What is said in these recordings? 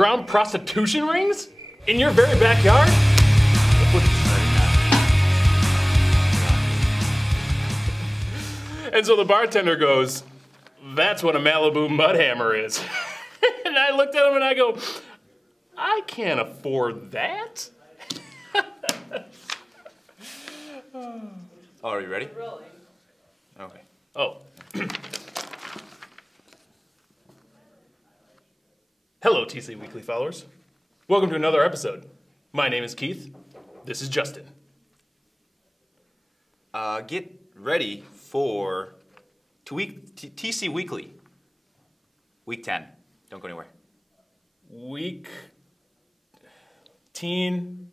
underground prostitution rings? In your very backyard? And so the bartender goes, "That's what a Malibu mud hammer is." And I looked at him and I go, "I can't afford that." Oh, are you ready? Really? Okay. Oh. Hello, TC Weekly followers. Welcome to another episode. My name is Keith. This is Justin. Get ready for TC Weekly. Week 10. Don't go anywhere. Week teen-ish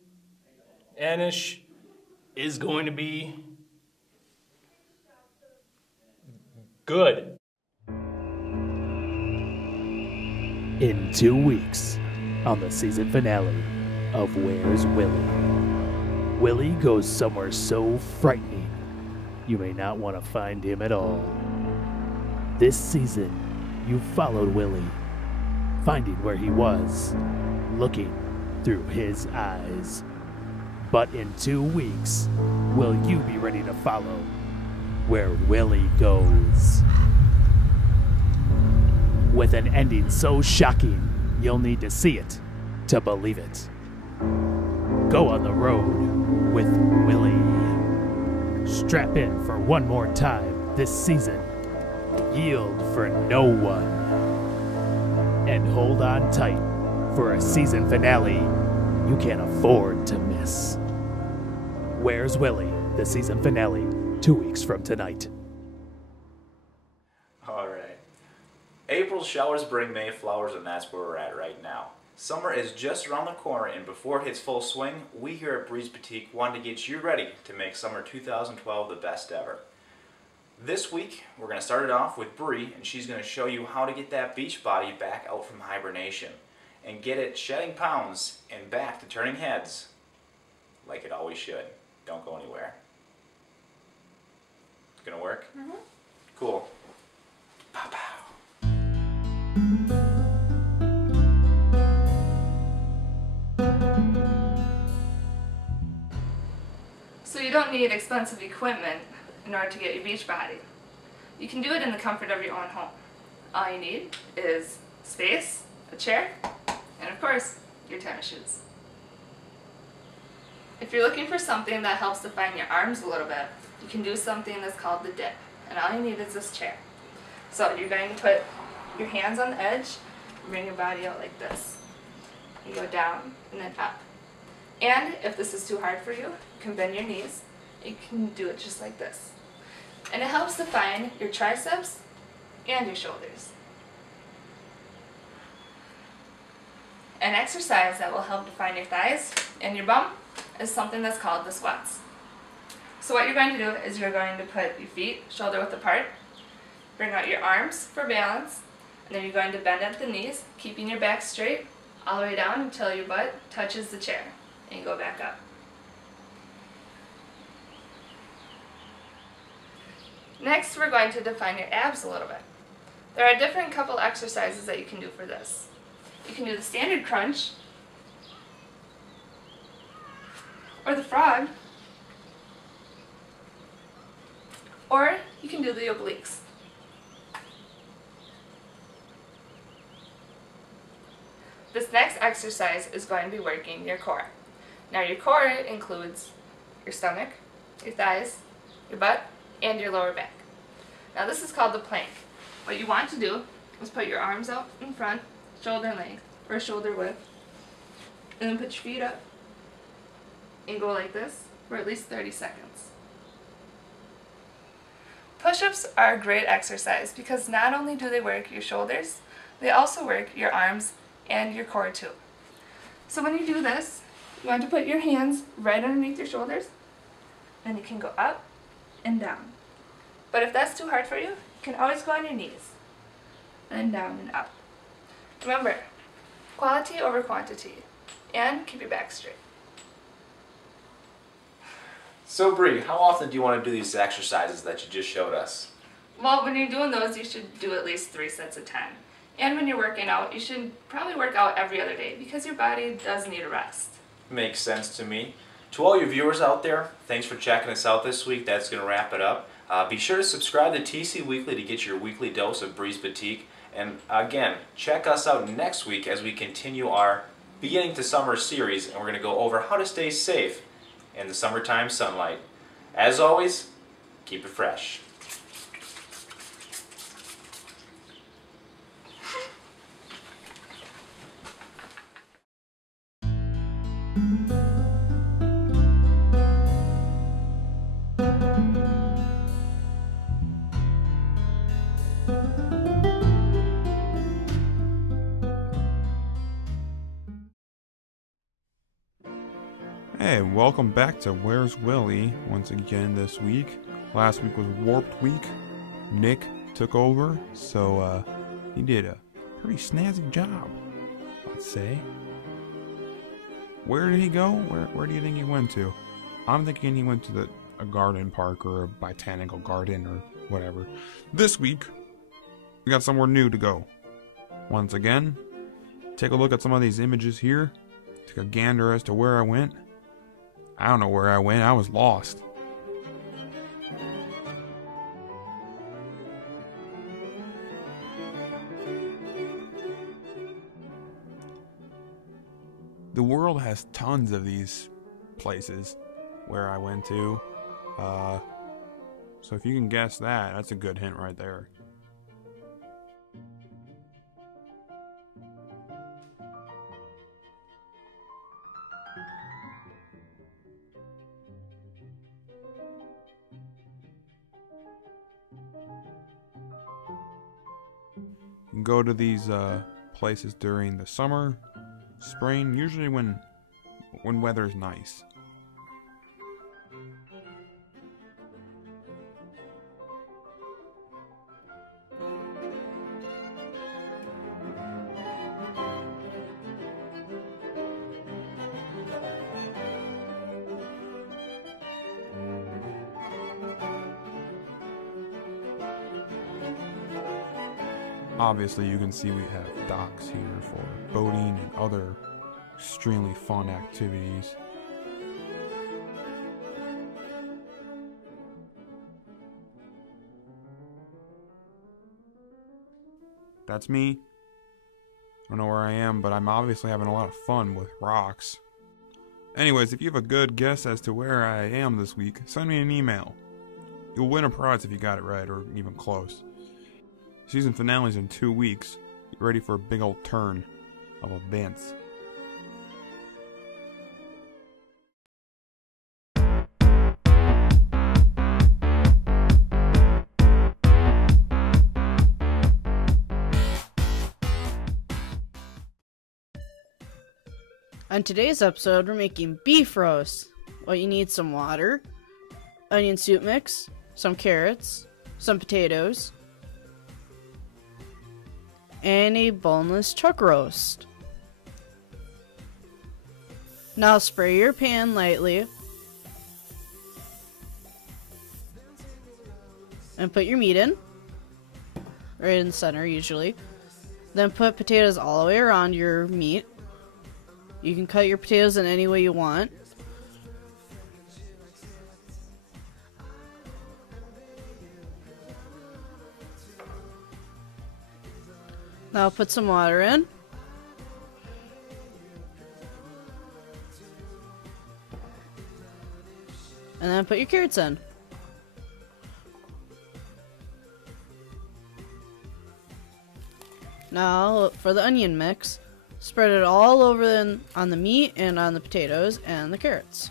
is going to be good. In 2 weeks, on the season finale of Where's Willie? Willie goes somewhere so frightening, you may not want to find him at all. This season, you followed Willie, finding where he was, looking through his eyes. But in 2 weeks, will you be ready to follow where Willie goes? With an ending so shocking, you'll need to see it to believe it. Go on the road with Willie. Strap in for one more time this season. Yield for no one. And hold on tight for a season finale you can't afford to miss. Where's Willie? The season finale, 2 weeks from tonight. Alright. April showers bring May flowers, and that's where we're at right now. Summer is just around the corner, and before it hits full swing, we here at Breeze Boutique want to get you ready to make summer 2012 the best ever. This week, we're going to start it off with Bree, and she's going to show you how to get that beach body back out from hibernation and get it shedding pounds and back to turning heads like it always should. Don't go anywhere. It's going to work? Mm-hmm. Cool. Pow pow. So you don't need expensive equipment in order to get your beach body. You can do it in the comfort of your own home. All you need is space, a chair, and of course, your tennis shoes. If you're looking for something that helps define your arms a little bit, you can do something that's called the dip. And all you need is this chair. So you're going to put your hands on the edge, and bring your body out like this. You go down and then up. And if this is too hard for you, you can bend your knees. You can do it just like this. And it helps define your triceps and your shoulders. An exercise that will help define your thighs and your bum is something that's called the squats. So what you're going to do is you're going to put your feet shoulder width apart, bring out your arms for balance, and then you're going to bend at the knees, keeping your back straight all the way down until your butt touches the chair, and you go back up. Next, we're going to define your abs a little bit. There are different couple exercises that you can do for this. You can do the standard crunch, or the frog, or you can do the obliques. This next exercise is going to be working your core. Now your core includes your stomach, your thighs, your butt, and your lower back. Now this is called the plank. What you want to do is put your arms out in front, shoulder length, or shoulder width, and then put your feet up and go like this for at least 30 seconds. Push-ups are a great exercise because not only do they work your shoulders, they also work your arms and your core too. So when you do this, you want to put your hands right underneath your shoulders, and you can go up and down. But if that's too hard for you, you can always go on your knees, and down and up. Remember, quality over quantity, and keep your back straight. So Bree, how often do you want to do these exercises that you just showed us? Well, when you're doing those, you should do at least 3 sets of 10. And when you're working out, you should probably work out every other day because your body does need a rest. Makes sense to me. To all your viewers out there, thanks for checking us out this week. That's going to wrap it up. Be sure to subscribe to TC Weekly to get your weekly dose of Breeze Batik. And again, check us out next week as we continue our Beginning to Summer series, and we're going to go over how to stay safe in the summertime sunlight. As always, keep it fresh. Hey, welcome back to Where's Willie once again this week. Last week was Warped Week. Nick took over, so he did a pretty snazzy job, I'd say. Where did he go? Where do you think he went to? I'm thinking he went to a garden park or a botanical garden or whatever. This week, we got somewhere new to go. Once again, take a look at some of these images here. Take a gander as to where I went. I don't know where I went. I was lost. The world has tons of these places where I went to. So if you can guess that, that's a good hint right there. You can go to these places during the summer, spring, usually when weather is nice. Obviously, you can see we have docks here for boating and other extremely fun activities. That's me. I don't know where I am, but I'm obviously having a lot of fun with rocks. Anyways, if you have a good guess as to where I am this week, send me an email. You'll win a prize if you got it right, or even close. Season finale's in 2 weeks. Get ready for a big old turn of events. On today's episode, we're making beef roast. Well, you need some water, onion soup mix, some carrots, some potatoes, and a boneless chuck roast. Now spray your pan lightly and put your meat in, right in the center usually. Then put potatoes all the way around your meat. You can cut your potatoes in any way you want. Now put some water in. And then put your carrots in. Now for the onion mix, spread it all over on the meat and on the potatoes and the carrots.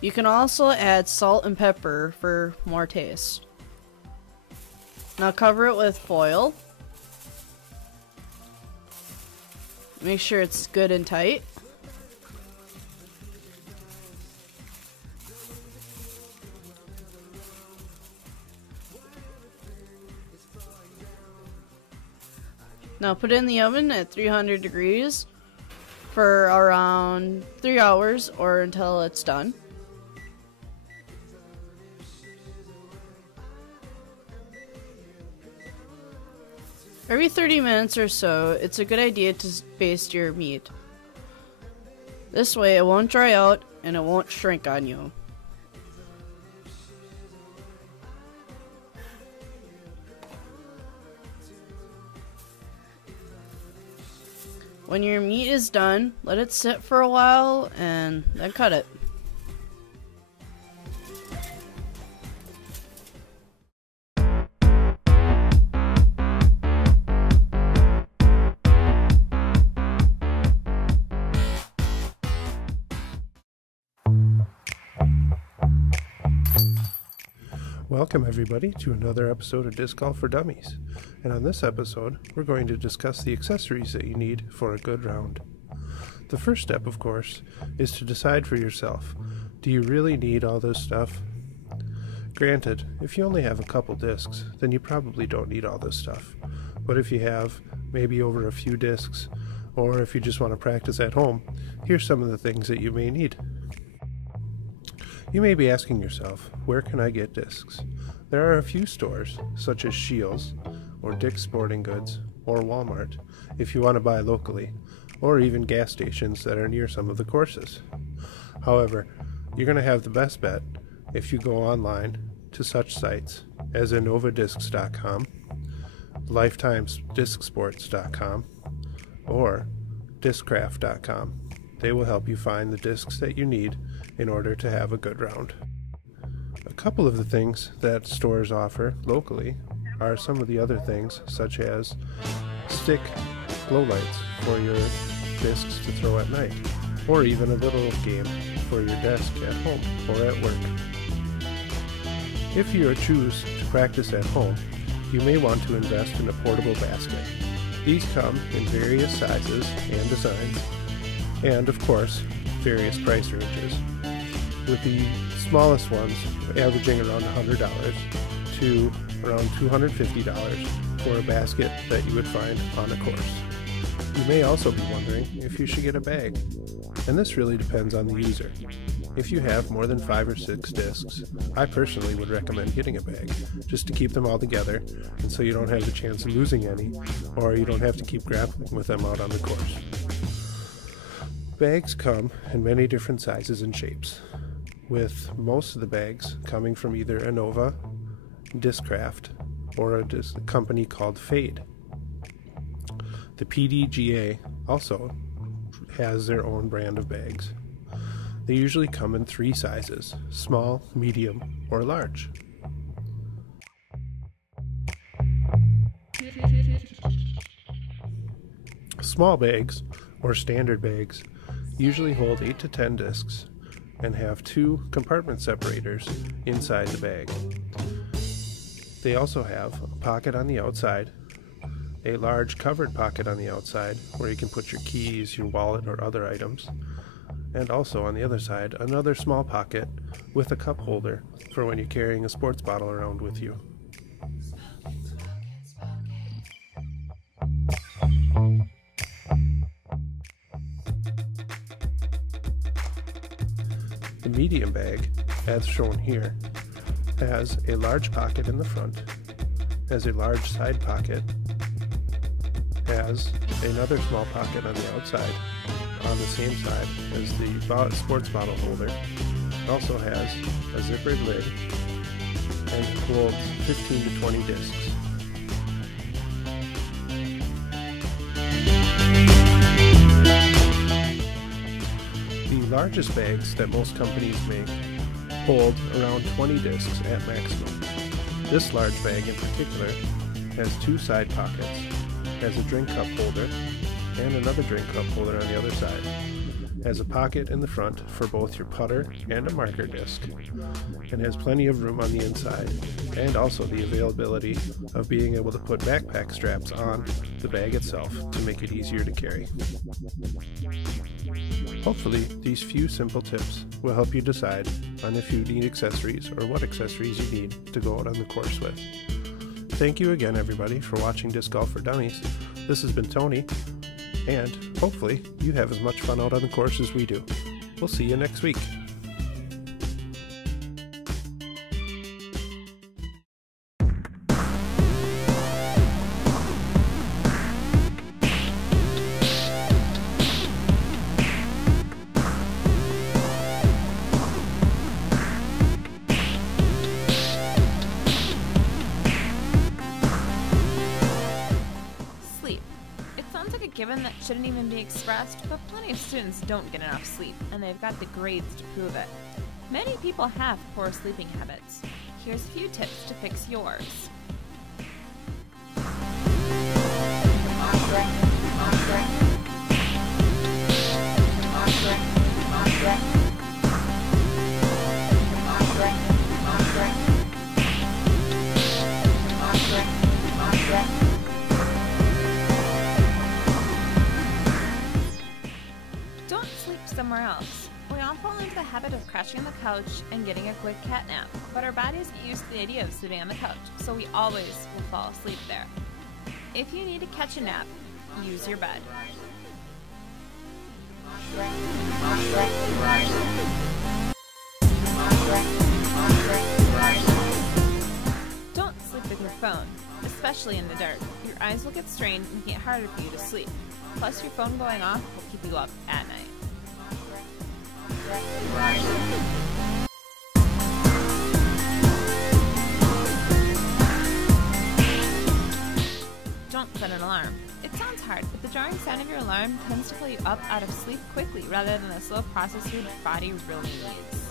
You can also add salt and pepper for more taste. Now cover it with foil. Make sure it's good and tight. Now put it in the oven at 300 degrees for around 3 hours or until it's done. Every 30 minutes or so, it's a good idea to baste your meat. This way it won't dry out and it won't shrink on you. When your meat is done, let it sit for a while and then cut it. Welcome everybody to another episode of Disc Golf for Dummies. And on this episode, we're going to discuss the accessories that you need for a good round. The first step, of course, is to decide for yourself, do you really need all this stuff? Granted, if you only have a couple discs, then you probably don't need all this stuff. But if you have maybe over a few discs, or if you just want to practice at home, here's some of the things that you may need. You may be asking yourself, where can I get discs? There are a few stores, such as Scheels, or Dick's Sporting Goods, or Walmart, if you want to buy locally, or even gas stations that are near some of the courses. However, you're going to have the best bet if you go online to such sites as InnovaDiscs.com, LifetimesDiscSports.com, or Discraft.com. They will help you find the discs that you need in order to have a good round. A couple of the things that stores offer locally are some of the other things, such as stick glow lights for your discs to throw at night, or even a little game for your desk at home or at work. If you choose to practice at home, you may want to invest in a portable basket. These come in various sizes and designs, and of course, various price ranges, with the smallest ones averaging around $100 to around $250 for a basket that you would find on a course. You may also be wondering if you should get a bag, and this really depends on the user. If you have more than 5 or 6 discs, I personally would recommend getting a bag, just to keep them all together, and so you don't have the chance of losing any, or you don't have to keep grappling with them out on the course. Bags come in many different sizes and shapes, with most of the bags coming from either Innova, Discraft, or a company called Fade. The PDGA also has their own brand of bags. They usually come in 3 sizes: small, medium, or large. Small bags, or standard bags, usually hold 8 to 10 discs and have 2 compartment separators inside the bag. They also have a pocket on the outside, a large covered pocket on the outside where you can put your keys, your wallet, or other items, and also on the other side another small pocket with a cup holder for when you're carrying a sports bottle around with you. The medium bag, as shown here, has a large pocket in the front, has a large side pocket, has another small pocket on the outside on the same side as the sports bottle holder. It also has a zippered lid and holds 15 to 20 discs. The largest bags that most companies make hold around 20 discs at maximum. This large bag in particular has 2 side pockets, has a drink cup holder, and another drink cup holder on the other side. Has a pocket in the front for both your putter and a marker disc, and has plenty of room on the inside, and also the availability of being able to put backpack straps on the bag itself to make it easier to carry. Hopefully, these few simple tips will help you decide on if you need accessories or what accessories you need to go out on the course with. Thank you again, everybody, for watching Disc Golf for Dummies. This has been Tony, and hopefully you have as much fun out on the course as we do. We'll see you next week. given that shouldn't even be expressed, but plenty of students don't get enough sleep, and they've got the grades to prove it. Many people have poor sleeping habits. Here's a few tips to fix yours. Don't sleep somewhere else. We all fall into the habit of crashing on the couch and getting a quick cat nap, but our bodies get used to the idea of sleeping on the couch, so we always will fall asleep there. If you need to catch a nap, use your bed. Don't sleep with your phone, especially in the dark. Your eyes will get strained and make it harder for you to sleep. Plus, your phone going off will keep you up at night. Don't set an alarm. It sounds hard, but the jarring sound of your alarm tends to pull you up out of sleep quickly rather than the slow process your body really needs.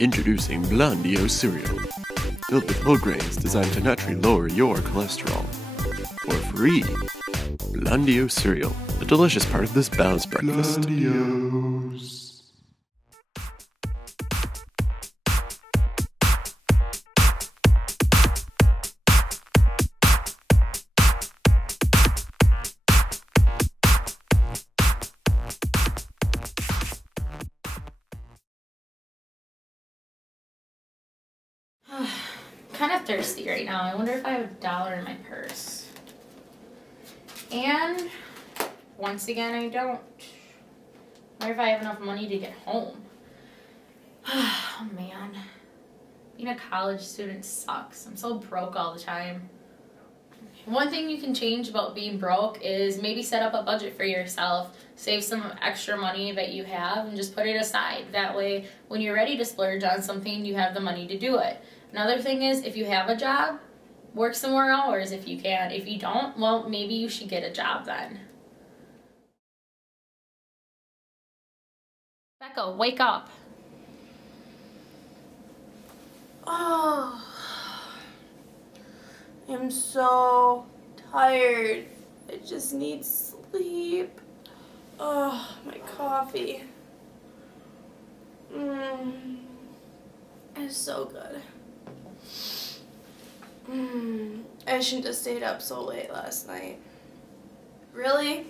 Introducing Blandio cereal, filled with whole grains designed to naturally lower your cholesterol. For free, Blandio cereal, a delicious part of this balanced breakfast. Blandios. Kind of thirsty right now. I wonder if I have $1 in my purse. And once again, I don't. I wonder if I have enough money to get home. Oh man, being a college student sucks. I'm so broke all the time. One thing you can change about being broke is maybe set up a budget for yourself, save some extra money that you have, and just put it aside. That way, when you're ready to splurge on something, you have the money to do it. Another thing is, if you have a job, work some more hours if you can. If you don't, well, maybe you should get a job then. Becca, wake up. Oh, I'm so tired. I just need sleep. Oh, my coffee. It's so good. I shouldn't have stayed up so late last night. Really?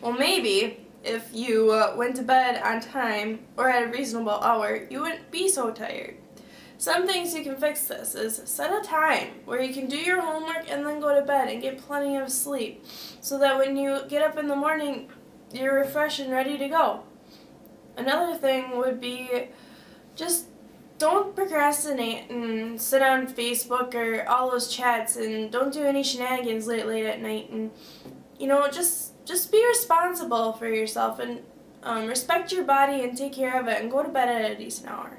Well, maybe if you went to bed on time or at a reasonable hour, you wouldn't be so tired. Some things you can fix this is set a time where you can do your homework and then go to bed and get plenty of sleep so that when you get up in the morning, you're refreshed and ready to go. Another thing would be just don't procrastinate and sit on Facebook or all those chats, and don't do any shenanigans late at night, and you know, just be responsible for yourself and respect your body and take care of it and go to bed at a decent hour.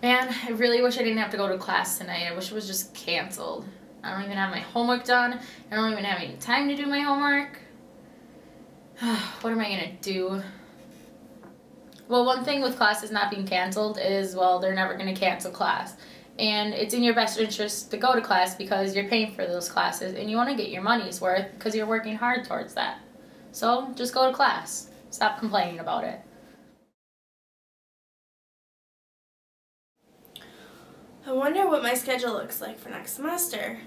Man, I really wish I didn't have to go to class tonight. I wish it was just canceled. I don't even have my homework done. I don't even have any time to do my homework. What am I gonna do? Well, one thing with classes not being canceled is, well, they're never gonna cancel class. And it's in your best interest to go to class because you're paying for those classes and you want to get your money's worth because you're working hard towards that. So just go to class. Stop complaining about it. I wonder what my schedule looks like for next semester.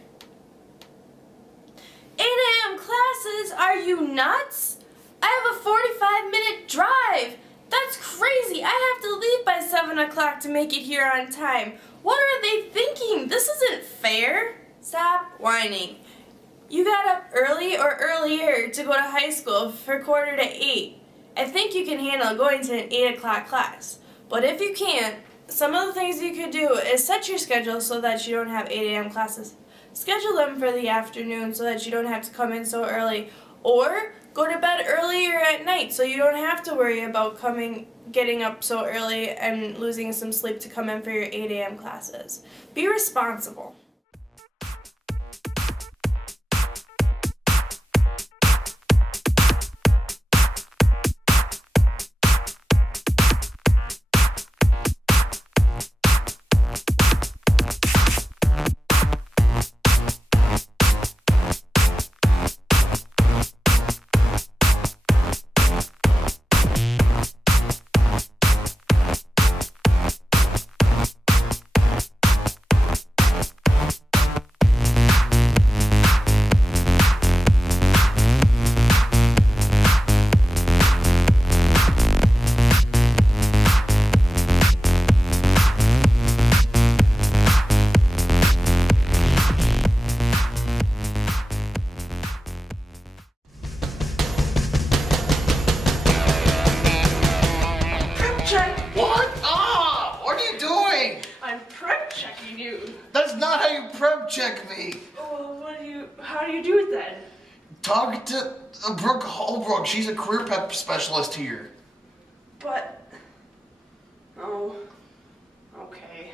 8 a.m. classes? Are you nuts? I have a 45-minute drive. That's crazy. I have to leave by 7 o'clock to make it here on time. What are they thinking? This isn't fair. Stop whining. You got up early or earlier to go to high school for 7:45. I think you can handle going to an 8 o'clock class. But if you can't, some of the things you could do is set your schedule so that you don't have 8 a.m. classes. Schedule them for the afternoon so that you don't have to come in so early. Or go to bed earlier at night so you don't have to worry about getting up so early and losing some sleep to come in for your 8 a.m. classes. Be responsible. Check me. Oh, how do you do it then? Talk to Brooke Holbrook. She's a career prep specialist here. But, oh, okay.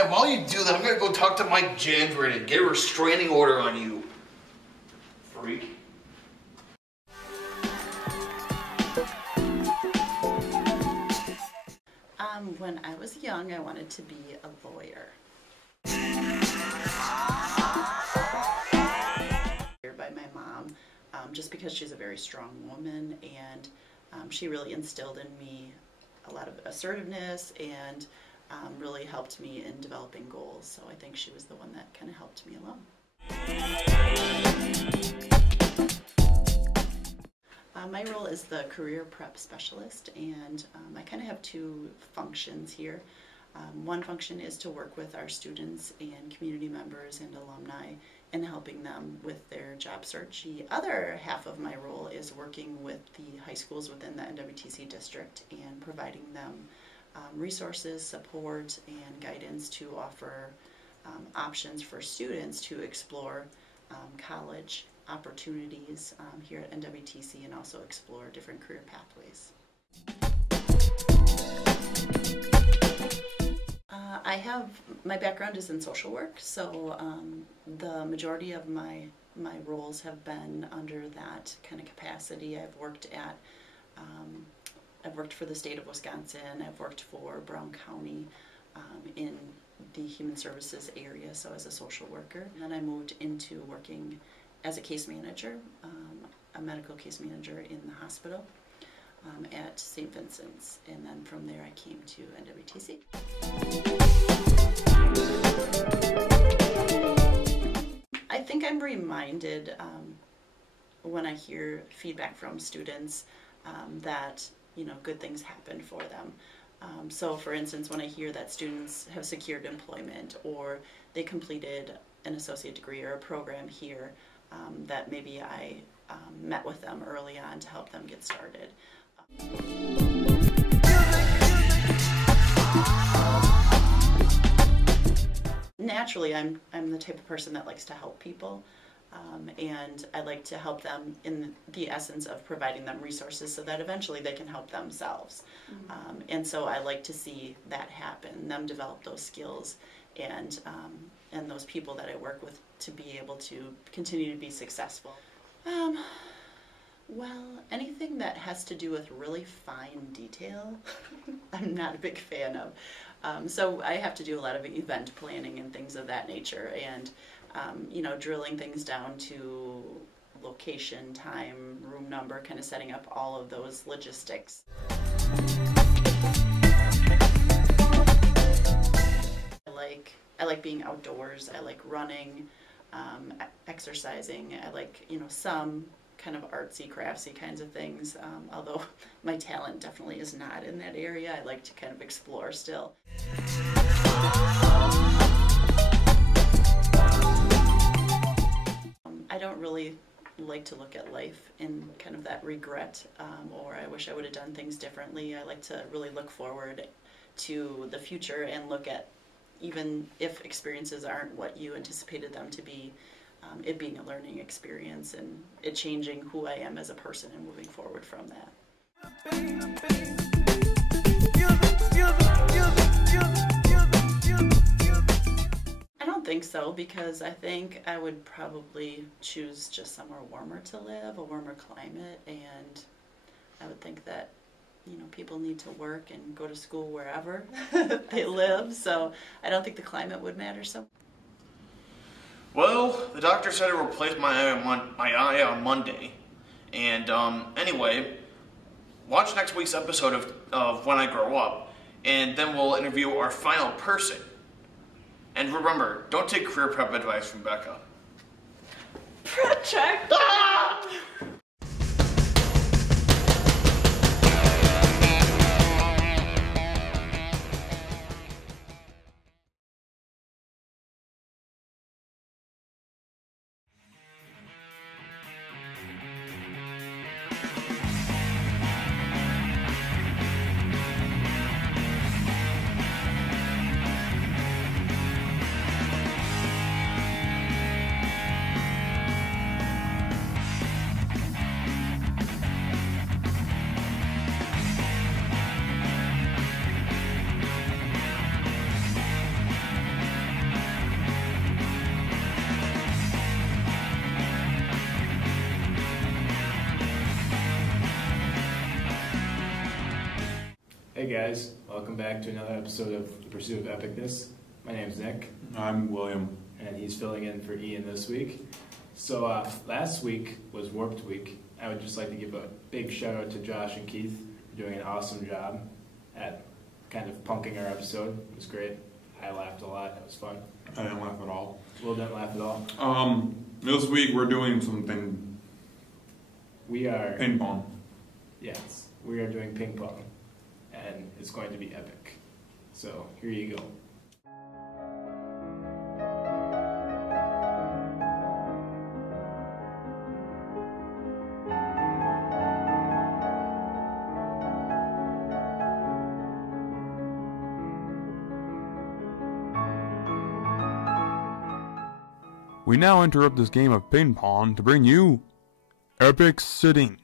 And while you do that, I'm gonna go talk to Mike Jandrin and get a restraining order on you. Freak. When I was young, I wanted to be a lawyer. By my mom, just because she's a very strong woman, and she really instilled in me a lot of assertiveness and really helped me in developing goals. So I think she was the one that kind of helped me along. My role is the career prep specialist, and I kind of have two functions here. One function is to work with our students and community members and alumni in helping them with their job search. The other half of my role is working with the high schools within the NWTC district and providing them resources, support, and guidance to offer options for students to explore college opportunities here at NWTC and also explore different career pathways. My background is in social work, so the majority of my roles have been under that kind of capacity. I've worked for the state of Wisconsin, I've worked for Brown County in the human services area, so as a social worker. And then I moved into working as a case manager, a medical case manager in the hospital at St. Vincent's, and then from there I came to NWTC. I think I'm reminded when I hear feedback from students that good things happen for them. So for instance, when I hear that students have secured employment or they completed an associate degree or a program here, that maybe I met with them early on to help them get started. Naturally, I'm the type of person that likes to help people, and I like to help them in the essence of providing them resources so that eventually they can help themselves. And so I like to see that happen, them develop those skills, and those people that I work with to be able to continue to be successful. Well, anything that has to do with really fine detail, I'm not a big fan of. So I have to do a lot of event planning and things of that nature, and drilling things down to location, time, room number, kind of setting up all of those logistics. I like being outdoors. I like running, exercising. I like, some kind of artsy, craftsy kinds of things, although my talent definitely is not in that area. I like to kind of explore still. I don't really like to look at life in kind of that regret, or I wish I would have done things differently. I like to really look forward to the future and look at, even if experiences aren't what you anticipated them to be, it being a learning experience and it changing who I am as a person and moving forward from that. I don't think so, because I think I would probably choose just somewhere warmer to live, a warmer climate, and I would think that people need to work and go to school wherever they live, so I don't think the climate would matter so. Well, the doctor said it replaced my eye on Monday, and anyway, watch next week's episode of When I Grow Up, and then we'll interview our final person. And remember, don't take career prep advice from Becca. Project. Ah! Hey guys, welcome back to another episode of The Pursuit of Epicness. My name's Nick. I'm William. And he's filling in for Ian this week. So last week was Warped Week. I would just like to give a big shout out to Josh and Keith for doing an awesome job at kind of punking our episode. It was great. I laughed a lot. It was fun. I didn't laugh at all. Will didn't laugh at all. This week we're doing something. We are ping pong. Yes, we are doing ping pong. And it's going to be epic. So, here you go. We now interrupt this game of ping pong to bring you Epic Sitting.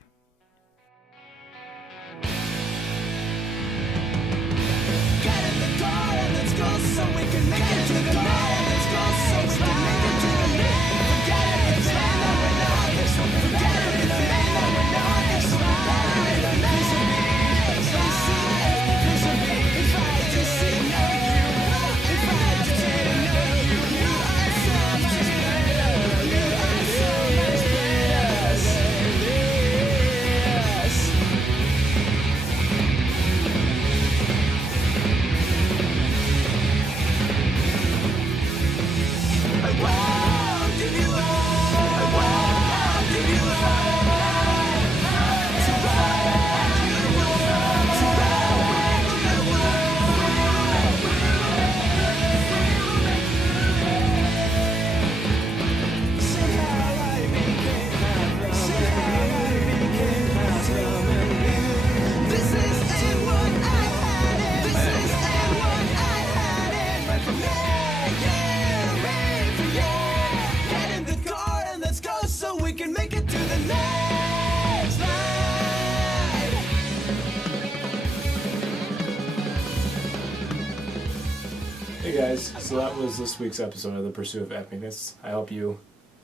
Hey guys, so that was this week's episode of The Pursuit of Epicness. I hope you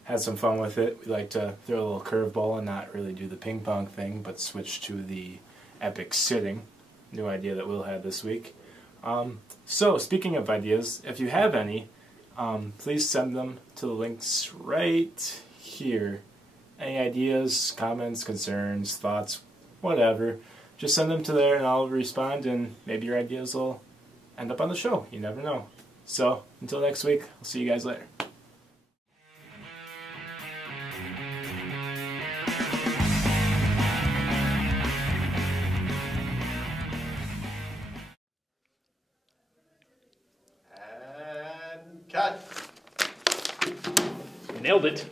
had some fun with it. We like to throw a little curveball and not really do the ping pong thing, but switch to the epic sitting. New idea that Will had this week. So, speaking of ideas, if you have any, please send them to the links right here. Any ideas, comments, concerns, thoughts, whatever, just send them to there and I'll respond, and maybe your ideas will end up on the show. You never know. So, until next week, I'll see you guys later. And cut. Nailed it.